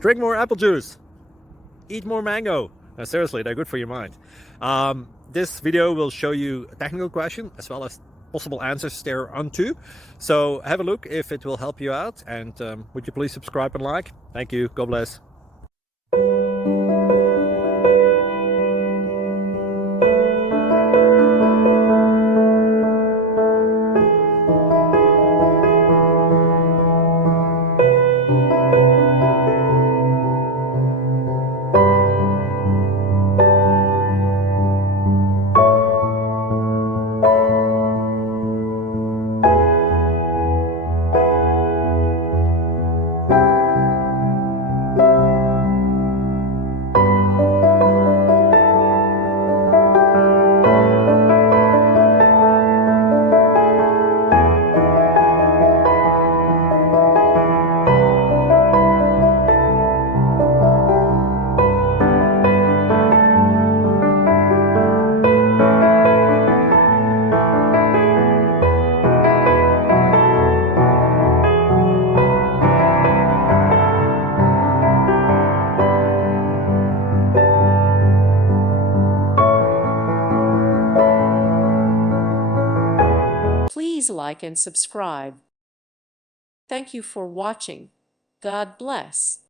Drink more apple juice. Eat more mango. No, seriously, they're good for your mind. This video will show you a technical question as well as possible answers thereunto. So have a look if it will help you out, and would you please subscribe and like? Thank you. God bless. Please like and subscribe. Thank you for watching. God bless.